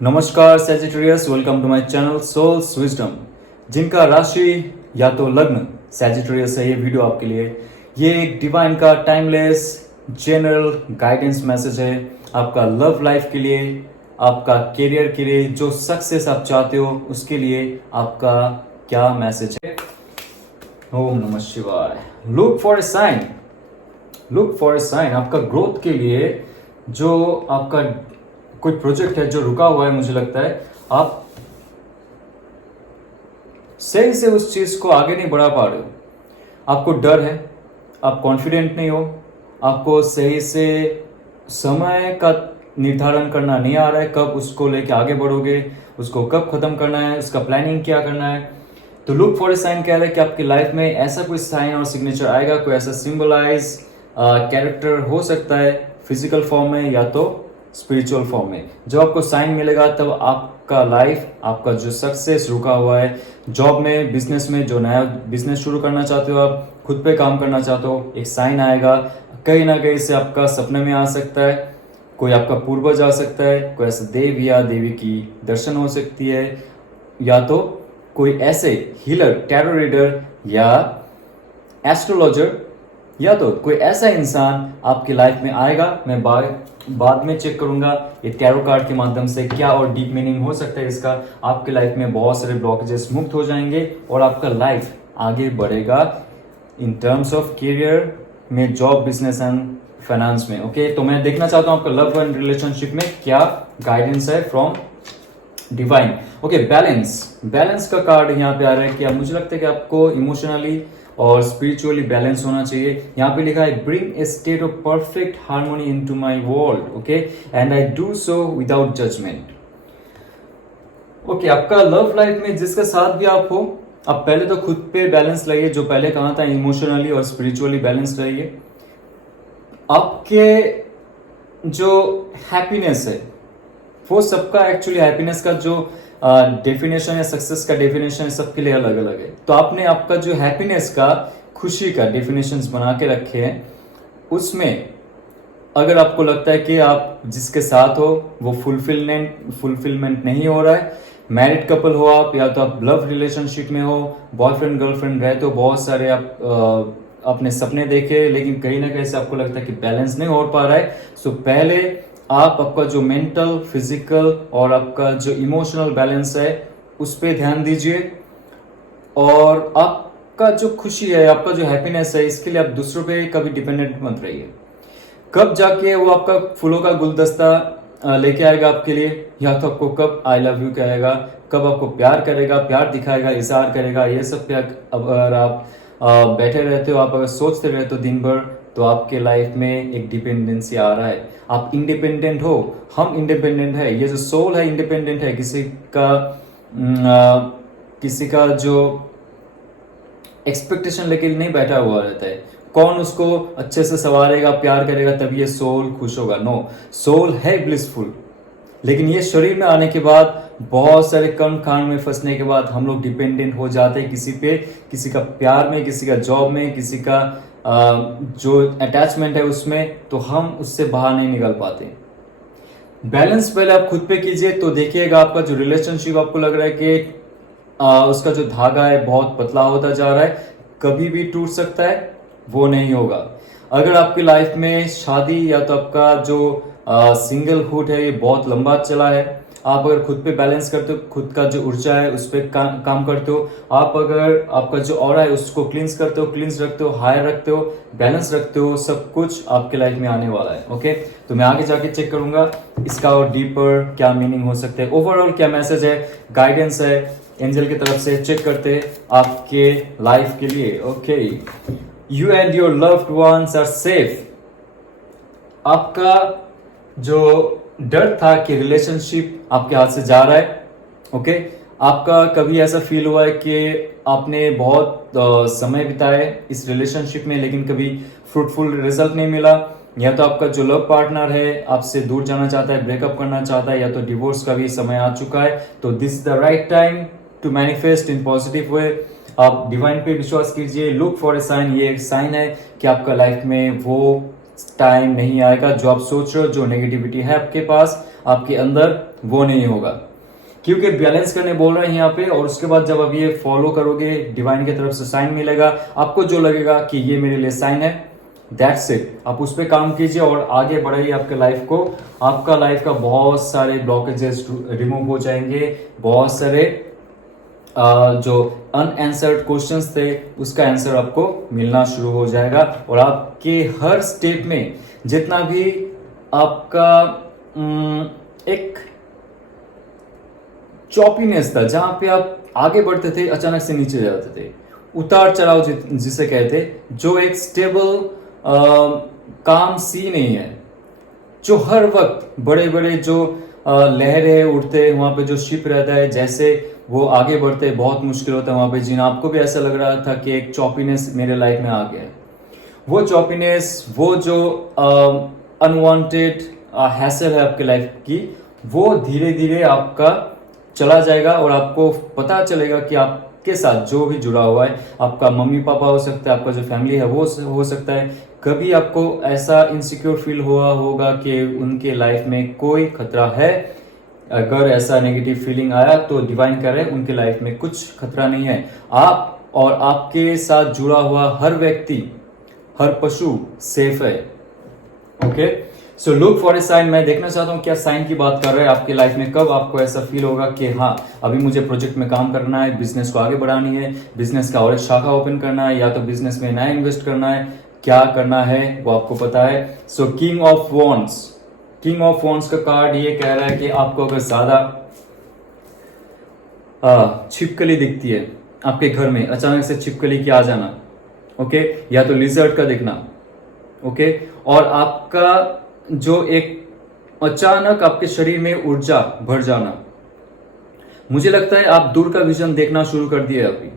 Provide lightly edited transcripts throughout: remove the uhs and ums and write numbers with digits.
नमस्कार Sagittarius, welcome to my channel souls wisdom. जिनका राशि या तो लग्न सैजिटेरियस है, ये वीडियो आपके लिए। ये एक डिवाइन का टाइमलेस जनरल गाइडेंस मैसेज है आपका लव लाइफ के लिए, आपका करियर के लिए, जो सक्सेस आप चाहते हो उसके लिए आपका क्या मैसेज है। ओम नमः शिवाय। Look for a sign, look for a sign. आपका ग्रोथ के लिए जो आपका कोई प्रोजेक्ट है जो रुका हुआ है, मुझे लगता है आप सही से उस चीज को आगे नहीं बढ़ा पा रहे हो। आपको डर है, आप कॉन्फिडेंट नहीं हो, आपको सही से समय का निर्धारण करना नहीं आ रहा है, कब उसको लेके आगे बढ़ोगे, उसको कब खत्म करना है, उसका प्लानिंग क्या करना है। तो लुक फॉर ए साइन कह रहा है कि आपकी लाइफ में ऐसा कोई साइन और सिग्नेचर आएगा, कोई ऐसा सिंबलाइज कैरेक्टर हो सकता है फिजिकल फॉर्म में या तो स्पिरिचुअल फॉर्म में। जब आपको साइन मिलेगा तब आपका लाइफ, आपका जो सक्सेस रुका हुआ है जॉब में, बिजनेस में, जो नया बिजनेस शुरू करना चाहते हो, आप खुद पे काम करना चाहते हो, एक साइन आएगा। कहीं ना कहीं से आपका सपने में आ सकता है, कोई आपका पूर्वज आ सकता है, कोई ऐसा देव या देवी की दर्शन हो सकती है, या तो कोई ऐसे हीलर, टैरो रीडर या एस्ट्रोलॉजर, या तो कोई ऐसा इंसान आपकी लाइफ में आएगा। मैं बाद में चेक करूंगा ये टैरो कार्ड के माध्यम से क्या और डीप मीनिंग हो सकता है इसका। आपके लाइफ में बहुत सारे ब्लॉकेजेस मुक्त हो जाएंगे और आपका लाइफ आगे बढ़ेगा इन टर्म्स ऑफ करियर में, जॉब, बिजनेस एंड फाइनेंस में। ओके, तो मैं देखना चाहता हूं आपका लव एंड रिलेशनशिप में क्या गाइडेंस है फ्रॉम डिवाइन। ओके, बैलेंस का कार्ड यहाँ पे आ रहा है। क्या मुझे लगता है कि आपको इमोशनली और स्पिरिचुअली बैलेंस होना चाहिए। यहाँ पे लिखा है bring a state of perfect harmony into my world, okay, and I do so without judgement. Okay, आपका लव लाइफ में जिसके साथ भी आप हो, आप पहले तो खुद पे बैलेंस लाइए, जो पहले कहा था इमोशनली और स्पिरिचुअली बैलेंस रहिए। आपके जो हैप्पीनेस है वो सबका, एक्चुअली हैप्पीनेस का जो डेफिनेशन है, सक्सेस का डेफिनेशन है, सबके लिए अलग अलग है। तो आपने आपका जो हैप्पीनेस का, खुशी का डेफिनेशंस बना के रखे हैं, उसमें अगर आपको लगता है कि आप जिसके साथ हो वो फुलफिलमेंट नहीं हो रहा है, मैरिड कपल हो आप, या तो आप लव रिलेशनशिप में हो, बॉयफ्रेंड गर्लफ्रेंड रहते हो, बहुत सारे आप अपने सपने देखे, लेकिन कहीं ना कहीं से आपको लगता है कि बैलेंस नहीं हो पा रहा है। सो पहले आपका जो मेंटल, फिजिकल और आपका जो इमोशनल बैलेंस है उस पर ध्यान दीजिए। और आपका जो खुशी है, आपका जो हैप्पीनेस है, इसके लिए आप दूसरों पे कभी डिपेंडेंट मत रहिए। कब जाके वो आपका फूलों का गुलदस्ता लेके आएगा आपके लिए, या तो आपको कब आई लव यू कहेगा, कब आपको प्यार करेगा, प्यार दिखाएगा, इज़हार करेगा, ये सब पे अगर आप बैठे रहते हो, आप अगर सोचते रहते हो दिन भर, तो आपके लाइफ में एक डिपेंडेंसी आ रहा है। आप इंडिपेंडेंट हो, हम इंडिपेंडेंट है, ये जो सोल है इंडिपेंडेंट है। किसी का जो एक्सपेक्टेशन लेके नहीं बैठा हुआ रहता है, कौन उसको अच्छे से संवारेगा, प्यार करेगा, तभी ये सोल खुश होगा। नो, सोल है ब्लिसफुल, लेकिन ये शरीर में आने के बाद, बहुत सारे कर्म कांड में फंसने के बाद हम लोग डिपेंडेंट हो जाते हैं किसी पे, किसी का प्यार में, किसी का जॉब में, किसी का जो अटैचमेंट है उसमें, तो हम उससे बाहर नहीं निकल पाते। बैलेंस पहले आप खुद पे कीजिए, तो देखिएगा आपका जो रिलेशनशिप आपको लग रहा है कि उसका जो धागा है बहुत पतला होता जा रहा है, कभी भी टूट सकता है, वो नहीं होगा। अगर आपकी लाइफ में शादी या तो आपका जो सिंगलहुड है ये बहुत लंबा चला है, आप अगर खुद पे बैलेंस करते हो, खुद का जो ऊर्जा है उस पर काम करते हो, आप अगर आपका जो ऑरा है उसको क्लींस करते हो, क्लींस रखते हो, हायर रखते हो, बैलेंस रखते हो, सब कुछ आपके लाइफ में आने वाला है। ओके, तो मैं आगे जाके चेक करूंगा इसका और डीपर क्या मीनिंग हो सकता है, ओवरऑल क्या मैसेज है, गाइडेंस है एंजल की तरफ से। चेक करते हैं आपके लाइफ के लिए। Okay, you and your loved ones are safe. आपका जो डर था कि रिलेशनशिप आपके हाथ से जा रहा है, ओके, आपका कभी ऐसा फील हुआ है कि आपने बहुत समय बिताए इस रिलेशनशिप में, लेकिन कभी फ्रूटफुल रिजल्ट नहीं मिला, या तो आपका जो लव पार्टनर है आपसे दूर जाना चाहता है, ब्रेकअप करना चाहता है, या तो डिवोर्स का भी समय आ चुका है, तो this is the right time to manifest in positive way. आप डिवाइन पे विश्वास कीजिए, लुक फॉर ए साइन। ये एक साइन है कि आपका लाइफ में वो टाइम नहीं आएगा जो आप सोच रहे हो, जो नेगेटिविटी है आपके पास, आपके अंदर, वो नहीं होगा, क्योंकि बैलेंस करने बोल रहे हैं यहाँ पे। और उसके बाद जब आप ये फॉलो करोगे, डिवाइन की तरफ से साइन मिलेगा, आपको जो लगेगा कि ये मेरे लिए साइन है, दैट्स इट, आप उस पर काम कीजिए और आगे बढ़ाइए आपके लाइफ को। आपका लाइफ का बहुत सारे ब्लॉकेजेस रिमूव हो जाएंगे, बहुत सारे जो अनआंसर्ड क्वेश्चंस थे उसका आंसर आपको मिलना शुरू हो जाएगा। और आपके हर स्टेप में जितना भी आपका एक चॉपीनेस था, जहां पे आप आगे बढ़ते थे अचानक से नीचे जाते थे, उतार चढ़ाव जिसे कहते, जो एक स्टेबल काम सी नहीं है, जो हर वक्त बड़े बड़े जो लहरें उठते वहां पे जो शिप रहता है, जैसे वो आगे बढ़ते बहुत मुश्किल होता है वहां पे जीना। आपको भी ऐसा लग रहा था कि एक चॉपीनेस मेरे लाइफ में आ गया है। वो चॉपीनेस, वो जो अनवांटेड हैसल है आपके लाइफ की, वो धीरे धीरे आपका चला जाएगा और आपको पता चलेगा कि आपके साथ जो भी जुड़ा हुआ है, आपका मम्मी पापा हो सकता है, आपका जो फैमिली है वो हो सकता है, कभी आपको ऐसा इनसिक्योर फील हुआ होगा कि उनके लाइफ में कोई खतरा है। अगर ऐसा नेगेटिव फीलिंग आया तो डिवाइन कह रहे हैं उनके लाइफ में कुछ खतरा नहीं है। आप और आपके साथ जुड़ा हुआ हर व्यक्ति, हर पशु सेफ है। Okay, so look for a sign. मैं देखना चाहता हूँ क्या साइन की बात कर रहे हैं आपके लाइफ में। कब आपको ऐसा फील होगा कि हाँ, अभी मुझे प्रोजेक्ट में काम करना है, बिजनेस को आगे बढ़ानी है, बिजनेस का और एक शाखा ओपन करना है, या तो बिजनेस में नया इन्वेस्ट करना है, क्या करना है वो आपको पता है। So king of wands, king of wands का कार्ड ये कह रहा है कि आपको अगर ज्यादा छिपकली दिखती है आपके घर में, अचानक से छिपकली की आ जाना, ओके, या तो लिजर्ड का दिखना, ओके, और आपका जो एक अचानक आपके शरीर में ऊर्जा भर जाना, मुझे लगता है आप दूर का विजन देखना शुरू कर दिए अभी।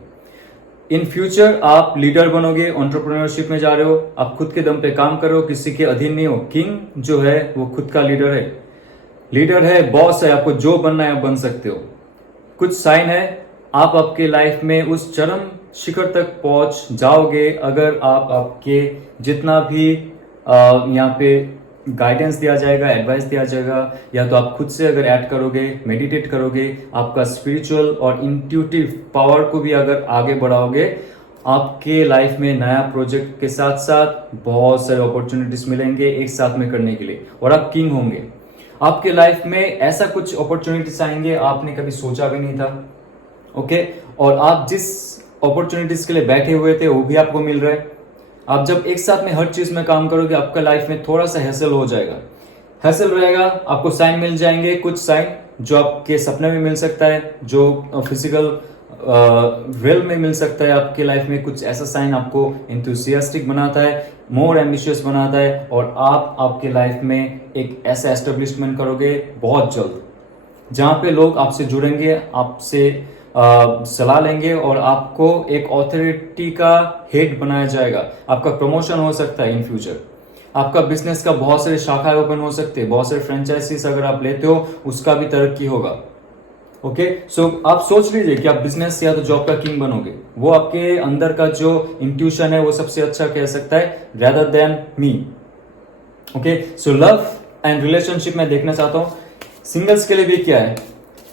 इन फ्यूचर आप लीडर बनोगे, एंटरप्रेन्योरशिप में जा रहे हो, आप खुद के दम पे काम कर रहे हो, किसी के अधीन नहीं हो। किंग जो है वो खुद का लीडर है, बॉस है, आपको जो बनना है आप बन सकते हो। कुछ साइन है, आप आपके लाइफ में उस चरम शिखर तक पहुंच जाओगे अगर आप आपके जितना भी यहाँ पे गाइडेंस दिया जाएगा, एडवाइस दिया जाएगा, या तो आप खुद से अगर ऐड करोगे, मेडिटेट करोगे, आपका स्पिरिचुअल और इंट्यूटिव पावर को भी अगर आगे बढ़ाओगे, आपके लाइफ में नया प्रोजेक्ट के साथ साथ बहुत सारे अपॉर्चुनिटीज मिलेंगे एक साथ में करने के लिए, और आप किंग होंगे। आपके लाइफ में ऐसा कुछ अपॉर्चुनिटीज आएंगे आपने कभी सोचा भी नहीं था, ओके, और आप जिस अपॉर्चुनिटीज के लिए बैठे हुए थे वो भी आपको मिल रहा है। आप जब एक साथ में हर चीज में काम करोगे, आपका लाइफ में थोड़ा सा हैसल हो जाएगा, हैसल रहेगा, आपको साइन मिल जाएंगे, कुछ साइन जो आपके सपने में मिल सकता है, जो फिजिकल वेल में मिल सकता है। आपके लाइफ में कुछ ऐसा साइन आपको एंथुसियास्टिक बनाता है, मोर एम्बिशियस बनाता है, और आप आपके लाइफ में एक ऐसा एस्टेब्लिशमेंट करोगे बहुत जल्द, जहां पे लोग आपसे जुड़ेंगे, आपसे सलाह लेंगे, और आपको एक ऑथोरिटी का हेड बनाया जाएगा। आपका प्रमोशन हो सकता है इन फ्यूचर, आपका बिजनेस का बहुत सारे शाखाएं ओपन हो सकते हैं, बहुत सारे फ्रेंचाइजीज अगर आप लेते हो उसका भी तरक्की होगा। ओके, सो आप सोच लीजिए कि आप बिजनेस या तो जॉब का किंग बनोगे। वो आपके अंदर का जो इंट्यूशन है वो सबसे अच्छा कह सकता है, rather than me. Okay, so love and relationship में देखना चाहता हूं सिंगल्स के लिए भी क्या है।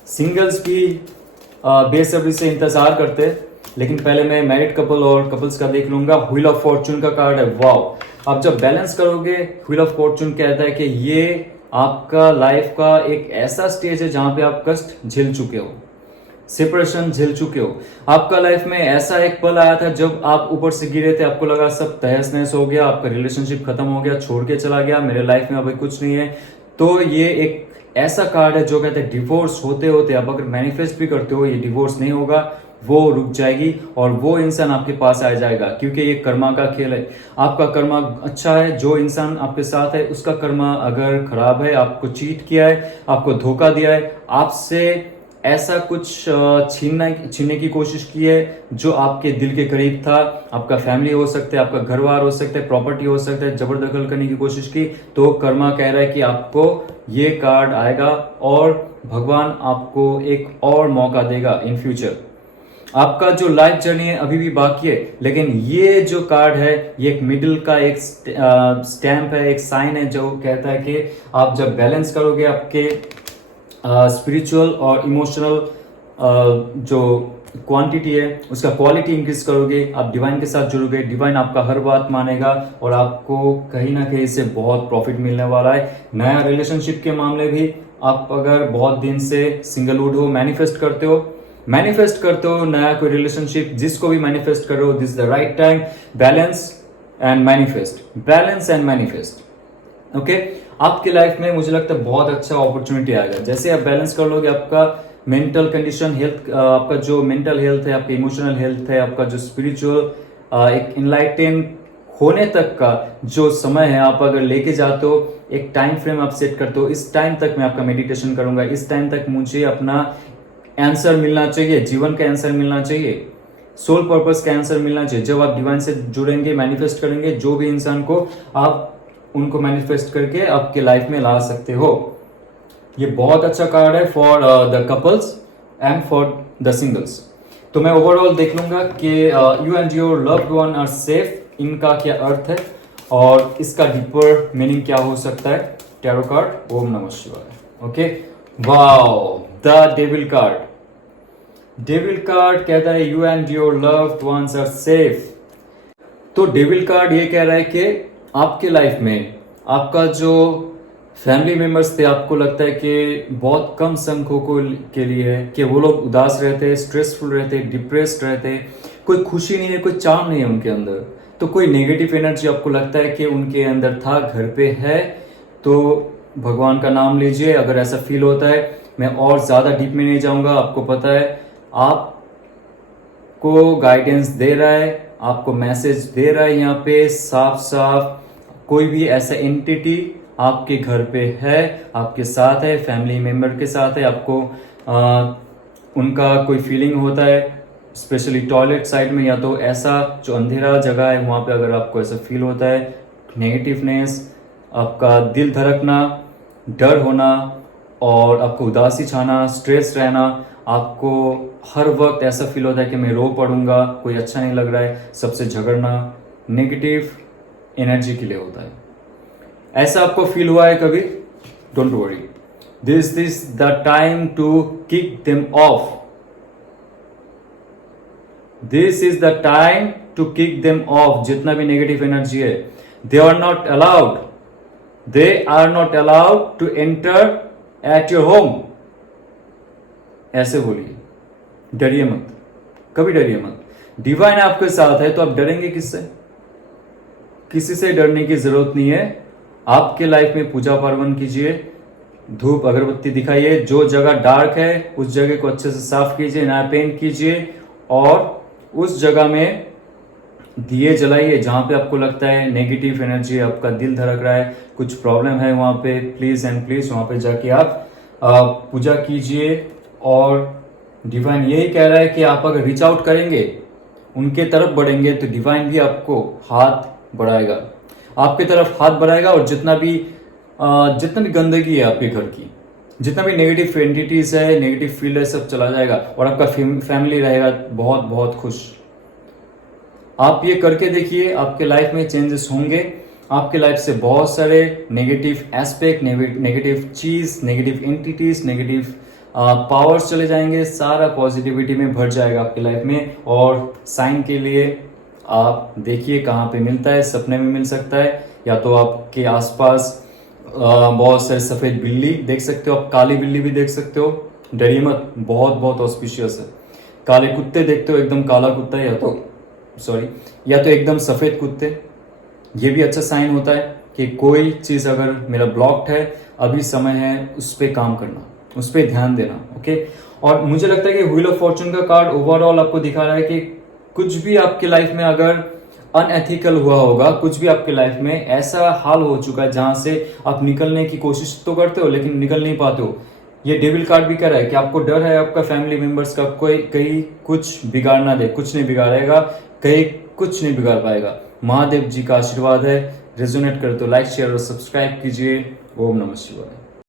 सिंगल्स भी बेसब्री से इंतजार करते हैं, लेकिन पहले मैं मैरिड कपल और कपल्स का देख लूंगा। व्हील ऑफ फॉर्चून का कार्ड है, वाओ। आप जब बैलेंस करोगे, व्हील ऑफ फॉर्चून कहता है कि ये आपका लाइफ का एक ऐसा स्टेज है जहां पे आप कष्ट झेल चुके हो, सेपरेशन झेल चुके हो। आपका लाइफ में ऐसा एक पल आया था जब आप ऊपर से गिरे थे, आपको लगा सब तहस नहस हो गया, आपका रिलेशनशिप खत्म हो गया, छोड़ के चला गया, मेरे लाइफ में अभी कुछ नहीं है। तो ये एक ऐसा कार्ड है जो कहते हैं डिवोर्स होते होते, आप अगर मैनिफेस्ट भी करते हो, ये डिवोर्स नहीं होगा, वो रुक जाएगी और वो इंसान आपके पास आ जाएगा, क्योंकि ये कर्मा का खेल है। आपका कर्मा अच्छा है, जो इंसान आपके साथ है उसका कर्मा अगर खराब है, आपको चीट किया है, आपको धोखा दिया है, आपसे ऐसा कुछ छीनने की कोशिश की है जो आपके दिल के करीब था। आपका फैमिली हो सकता है, आपका घरवार हो सकता है, प्रॉपर्टी हो सकता है, जबरदखल करने की कोशिश की, तो कर्मा कह रहा है कि आपको ये कार्ड आएगा और भगवान आपको एक और मौका देगा इन फ्यूचर। आपका जो लाइफ जर्नी है अभी भी बाकी है, लेकिन ये जो कार्ड है ये एक मिडिल का एक स्टैंप है, एक साइन है जो कहता है कि आप जब बैलेंस करोगे आपके स्पिरिचुअल और इमोशनल जो क्वांटिटी है उसका क्वालिटी इंक्रीज करोगे, आप डिवाइन के साथ जुड़ोगे, डिवाइन आपका हर बात मानेगा और आपको कहीं ना कहीं से बहुत प्रॉफिट मिलने वाला है। नया रिलेशनशिप के मामले भी आप अगर बहुत दिन से सिंगलहुड हो, मैनिफेस्ट करते हो नया कोई रिलेशनशिप, जिसको भी मैनिफेस्ट कर रहे हो, this the right time, balance and manifest. Okay, आपकी लाइफ में मुझे लगता है बहुत अच्छा अपॉर्चुनिटी आएगा। जैसे आप बैलेंस कर लोगे, आपका मेंटल कंडीशन, हेल्थ, आपका जो मेंटल हेल्थ है, आपका इमोशनल हेल्थ है, आपका जो स्पिरिचुअल एक इनलाइटेन होने तक का जो समय है, आप अगर लेके जाते हो, एक टाइम फ्रेम आप सेट करते हो, इस टाइम तक मैं आपका मेडिटेशन करूंगा, इस टाइम तक मुझे अपना आंसर मिलना चाहिए, जीवन का आंसर मिलना चाहिए, सोल पर्पस का आंसर मिलना चाहिए। जब आप डिवाइन से जुड़ेंगे, मैनिफेस्ट करेंगे, जो भी इंसान को आप उनको मैनिफेस्ट करके आपके लाइफ में ला सकते हो। ये बहुत अच्छा कार्ड है for the couples and for the singles. तो मैं ओवरऑल देख लूंगा कि you and your loved one are safe, इनका क्या अर्थ है और इसका डीपर मीनिंग क्या हो सकता है। टैरो कार्ड, ओम नमः शिवाय। Okay, wow, the devil card. Devil card कहता है you and your loved ones are safe. तो डेविल कार्ड ये कह रहा है कि आपके लाइफ में आपका जो फैमिली मेंबर्स थे, आपको लगता है कि बहुत कम संख्यों के लिए है कि वो लोग उदास रहते, स्ट्रेसफुल रहते, डिप्रेस्ड रहते, कोई खुशी नहीं है, कोई चार्म नहीं है उनके अंदर। तो कोई नेगेटिव एनर्जी आपको लगता है कि उनके अंदर था, घर पे है, तो भगवान का नाम लीजिए अगर ऐसा फील होता है। मैं और ज्यादा डीप में नहीं जाऊंगा, आपको पता है आपको गाइडेंस दे रहा है, आपको मैसेज दे रहा है यहाँ पे साफ साफ। कोई भी ऐसा एंटिटी आपके घर पे है, आपके साथ है, फैमिली मेंबर के साथ है, आपको उनका कोई फीलिंग होता है, स्पेशली टॉयलेट साइड में, या तो ऐसा जो अंधेरा जगह है वहां पे अगर आपको ऐसा फील होता है, नेगेटिवनेस, आपका दिल धड़कना, डर होना और आपको उदासी छाना, स्ट्रेस रहना, आपको हर वक्त ऐसा फील होता है कि मैं रो पड़ूंगा, कोई अच्छा नहीं लग रहा है, सबसे झगड़ना, नेगेटिव एनर्जी के लिए होता है। ऐसा आपको फील हुआ है कभी? Don't worry, this is the time to kick them off. This is the time to kick them off. जितना भी नेगेटिव एनर्जी है, they are not allowed to enter at your home. ऐसे बोलिए, डरिए मत, कभी डरिए मत। डिवाइन आपके साथ है तो आप डरेंगे किससे? किसी से डरने की जरूरत नहीं है। आपके लाइफ में पूजा पार्वन कीजिए, धूप अगरबत्ती दिखाइए, जो जगह डार्क है उस जगह को अच्छे से साफ कीजिए, नया पेंट कीजिए और उस जगह में दिए जलाइए जहां पे आपको लगता है नेगेटिव एनर्जी, आपका दिल धड़क रहा है, कुछ प्रॉब्लम है वहां पे, प्लीज एंड प्लीज वहां पे जाके आप पूजा कीजिए। और डिवाइन यही कह रहा है कि आप अगर रीच आउट करेंगे, उनके तरफ बढ़ेंगे, तो डिवाइन भी आपको हाथ बढ़ाएगा, आपकी तरफ हाथ बढ़ाएगा। और जितना भी गंदगी है आपके घर की, जितना भी नेगेटिव एंटिटीज है, नेगेटिव फील्ड है, सब चला जाएगा और आपका फैमिली रहेगा बहुत बहुत खुश। आप ये करके देखिए, आपके लाइफ में चेंजेस होंगे। आपके लाइफ से बहुत सारे नेगेटिव एस्पेक्ट, नेगेटिव चीज, नेगेटिव एंटिटीज, नेगेटिव पावर्स चले जाएंगे, सारा पॉजिटिविटी में भर जाएगा आपकी लाइफ में। और साइन के लिए आप देखिए कहाँ पे मिलता है, सपने में मिल सकता है, या तो आपके आसपास बहुत सारे सफेद बिल्ली देख सकते हो, आप काली बिल्ली भी देख सकते हो, डरिए मत, बहुत बहुत ऑस्पिशियस है। काले कुत्ते देखते हो, एकदम काला कुत्ता या तो एकदम सफेद कुत्ते, ये भी अच्छा साइन होता है कि कोई चीज अगर मेरा ब्लॉक्ड है, अभी समय है उस पर काम करना, उस पर ध्यान देना। ओके, और मुझे लगता है कि व्हील ऑफ फॉर्चून का कार्ड ओवरऑल आपको दिखा रहा है कि कुछ भी आपके लाइफ में अगर अनएथिकल हुआ होगा, कुछ भी आपके लाइफ में ऐसा हाल हो चुका है जहां से आप निकलने की कोशिश तो करते हो लेकिन निकल नहीं पाते हो, ये डेविल कार्ड भी कह रहा है कि आपको डर है आपका फैमिली मेंबर्स का कोई कहीं कुछ बिगाड़ ना दे, कुछ नहीं बिगाड़ेगा, कहीं कुछ नहीं बिगाड़ पाएगा। महादेव जी का आशीर्वाद है। रेजोनेट करे तो लाइक, शेयर और सब्सक्राइब कीजिए। ओम नमः शिवाय।